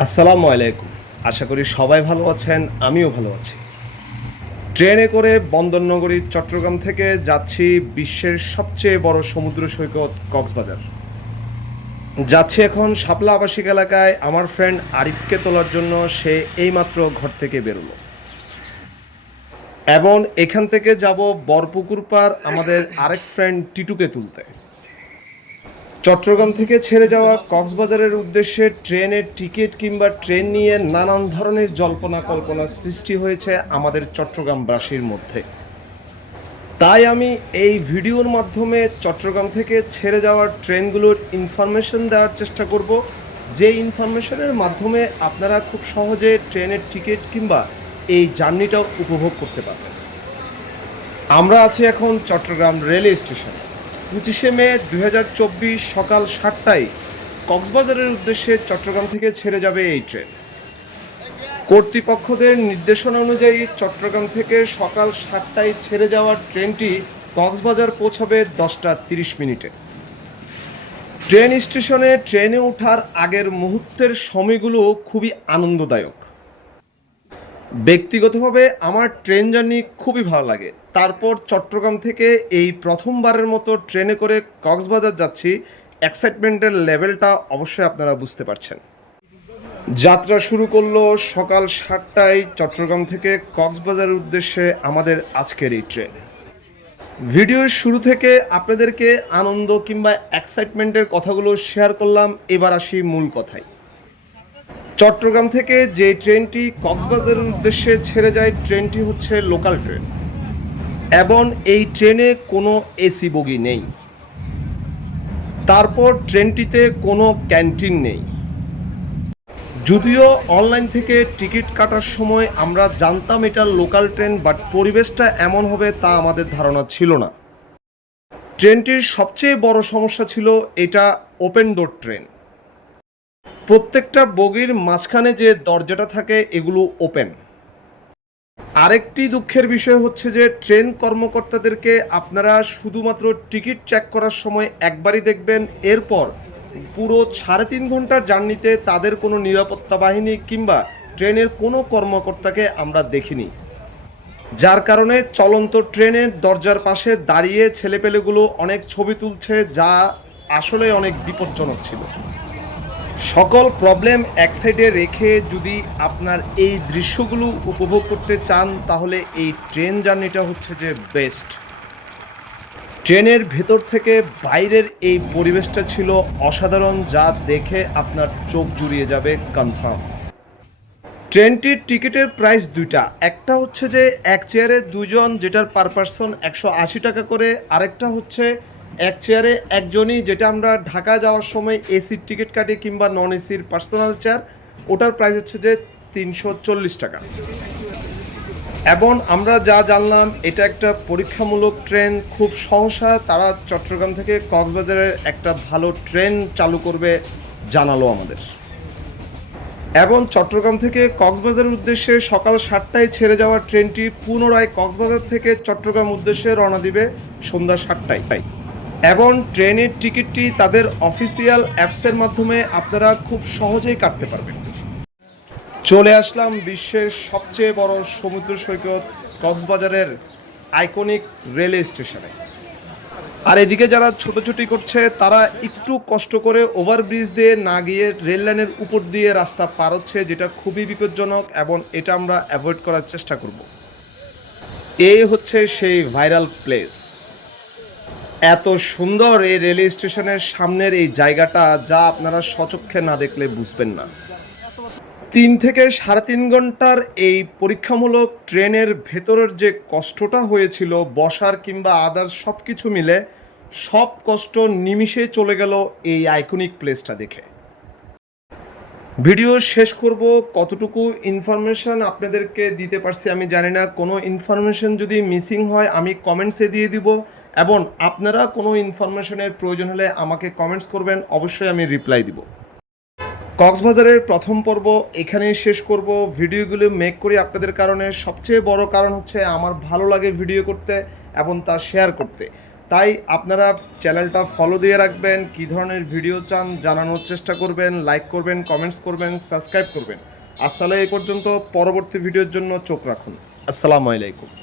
আসসালামু আলাইকুম। আশা করি সবাই ভালো আছেন, আমিও ভালো আছি। ট্রেনে করে বন্দরনগরী, চট্টগ্রাম থেকে যাচ্ছি বিশ্বের সবচেয়ে বড় সমুদ্র সৈকত কক্সবাজার। যাচ্ছি এখন শাপলা আবাসিক এলাকায়, আমার ফ্রেন্ড আরিফকে তোলার জন্য সে এইমাত্র ঘর থেকে বেরোলো। এবং এখান থেকে যাব বরপুকুর পার আমাদের আরেক ফ্রেন্ড টিটুকে তুলতে। চট্টগ্রাম থেকে ছেড়ে যাওয়া কক্সবাজারের উদ্দেশ্যে ট্রেনের টিকিট কিংবা ট্রেন নিয়ে নানান ধরনের জল্পনা কল্পনা সৃষ্টি হয়েছে আমাদের চট্টগ্রামবাসীর মধ্যে। তাই আমি এই ভিডিওর মাধ্যমে চট্টগ্রাম থেকে ছেড়ে যাওয়ার ট্রেনগুলোর ইনফরমেশন দেওয়ার চেষ্টা করব। যে ইনফরমেশনের মাধ্যমে আপনারা খুব সহজে ট্রেনের টিকিট কিংবা এই জার্নিটাও উপভোগ করতে পারবেন। আমরা আছি এখন চট্টগ্রাম রেলওয়ে স্টেশনে। পঁচিশে মে দু হাজার চব্বিশ সকাল সাতটায় কক্সবাজারের উদ্দেশ্যে চট্টগ্রাম থেকে ছেড়ে যাবে এই ট্রেন। কর্তৃপক্ষদের নির্দেশনা অনুযায়ী চট্টগ্রাম থেকে সকাল সাতটায় ছেড়ে যাওয়ার ট্রেনটি কক্সবাজার পৌঁছাবে দশটা তিরিশ মিনিটে। ট্রেন স্টেশনে ট্রেনে ওঠার আগের মুহূর্তের সময়গুলো খুবই আনন্দদায়ক। ব্যক্তিগতভাবে আমার ট্রেন জার্নি খুবই ভালো লাগে। তারপর চট্টগ্রাম থেকে এই প্রথমবারের মতো ট্রেনে করে কক্সবাজার যাচ্ছি। এক্সাইটমেন্টের লেভেলটা অবশ্যই আপনারা বুঝতে পারছেন। যাত্রা শুরু করল সকাল সাতটায় চট্টগ্রাম থেকে কক্সবাজারের উদ্দেশ্যে আমাদের আজকের এই ট্রেন। ভিডিওর শুরু থেকে আপনাদেরকে আনন্দ কিংবা এক্সাইটমেন্টের কথাগুলো শেয়ার করলাম। এবার আসি মূল কথায়। চট্টগ্রাম থেকে যে ট্রেনটি কক্সবাজারের উদ্দেশ্যে ছেড়ে যায়, ট্রেনটি হচ্ছে লোকাল ট্রেন। এবং এই ট্রেনে কোনো এসি বগি নেই। তারপর ট্রেনটিতে কোনো ক্যান্টিন নেই। যদিও অনলাইন থেকে টিকিট কাটার সময় আমরা জানতাম এটা লোকাল ট্রেন, বাট পরিবেশটা এমন হবে তা আমাদের ধারণা ছিল না। ট্রেনটির সবচেয়ে বড় সমস্যা ছিল এটা ওপেন ডোর ট্রেন। প্রত্যেকটা বগির মাঝখানে যে দরজাটা থাকে, এগুলো ওপেন আরেকটি দুঃখের বিষয় হচ্ছে যে, ট্রেন কর্মকর্তাদেরকে আপনারা শুধুমাত্র টিকিট চেক করার সময় একবারই দেখবেন, এরপর পুরো সাড়ে তিন ঘণ্টার জার্নিতে তাদের কোনো নিরাপত্তা বাহিনী কিংবা ট্রেনের কোনো কর্মকর্তাকে আমরা দেখিনি। যার কারণে চলন্ত ট্রেনের দরজার পাশে দাঁড়িয়ে ছেলেপেলেগুলো অনেক ছবি তুলছে, যা আসলে অনেক বিপজ্জনক ছিল। সকল প্রবলেম এক সাইডে রেখে যদি আপনার এই দৃশ্যগুলো উপভোগ করতে চান, তাহলে এই ট্রেন জার্নিটা হচ্ছে যে বেস্ট ট্রেনের ভেতর থেকে বাইরের এই পরিবেশটা ছিল অসাধারণ, যা দেখে আপনার চোখ জুড়িয়ে যাবে কনফার্ম ট্রেনটির টিকিটের প্রাইস দুইটা। একটা হচ্ছে যে এক চেয়ারে দুজন যেটার পার পারসন একশো আশি টাকা করে, আরেকটা হচ্ছে এক চেয়ারে একজনই যেটা আমরা ঢাকা যাওয়ার সময় এসির টিকিট কাটি কিংবা নন এসির পার্সোনাল চেয়ার ওটার প্রাইস হচ্ছে যে তিনশো চল্লিশ টাকা। এবং আমরা যা জানলাম, এটা একটা পরীক্ষামূলক ট্রেন খুব সহসা তারা চট্টগ্রাম থেকে কক্সবাজারের একটা ভালো ট্রেন চালু করবে জানালো আমাদের। এবং চট্টগ্রাম থেকে কক্সবাজারের উদ্দেশ্যে সকাল সাতটায় ছেড়ে যাওয়া ট্রেনটি পুনরায় কক্সবাজার থেকে চট্টগ্রাম উদ্দেশ্যে রওনা দিবে সন্ধ্যা সাতটায়। তাই এবং ট্রেনের টিকিটটি তাদের অফিসিয়াল অ্যাপসের মাধ্যমে আপনারা খুব সহজেই কাটতে পারবেন। চলে আসলাম বিশ্বের সবচেয়ে বড় সমুদ্র সৈকত কক্সবাজারের আইকনিক রেলওয়ে স্টেশনে। আর এদিকে যারা ছোটোছুটি করছে, তারা একটু কষ্ট করে ওভারব্রিজ দিয়ে না গিয়ে রেল লাইনের উপর দিয়ে রাস্তা পার হচ্ছে, যেটা খুবই বিপজ্জনক এবং এটা আমরা অ্যাভয়েড করার চেষ্টা করব। এই হচ্ছে সেই ভাইরাল প্লেস। এত সুন্দর এই রেলওয়ে স্টেশনের সামনের এই জায়গাটা যা আপনারা সচক্ষে না দেখলে বুঝবেন না। তিন থেকে সাড়ে তিন ঘণ্টার এই পরীক্ষামূলক ট্রেনের ভেতরের যে কষ্টটা হয়েছিল, বসার কিংবা আদার্স সব কিছু মিলে সব কষ্ট নিমিষে চলে গেল এই আইকনিক প্লেসটা দেখে। ভিডিও শেষ করব, কতটুকু ইনফরমেশন আপনাদেরকে দিতে পারছি আমি জানি না, কোনো ইনফরমেশন যদি মিসিং হয় আমি কমেন্টসে দিয়ে দিব। এবং আপনারা কোনো ইনফরমেশনের প্রয়োজন হলে আমাকে কমেন্টস করবেন, অবশ্যই আমি রিপ্লাই দিব। কক্সবাজারের প্রথম পর্ব এখানেই শেষ করব। ভিডিওগুলো মেক করি আপনাদের কারণে। সবচেয়ে বড় কারণ হচ্ছে আমার ভালো লাগে ভিডিও করতে এবং তা শেয়ার করতে। তাই আপনারা চ্যানেলটা ফলো দিয়ে রাখবেন। কী ধরনের ভিডিও চান জানানোর চেষ্টা করবেন লাইক করবেন কমেন্টস করবেন সাবস্ক্রাইব করবেন। আজ তাহলে এই পর্যন্ত। পরবর্তী ভিডিওর জন্য চোখ রাখুন। আসসালামু আলাইকুম।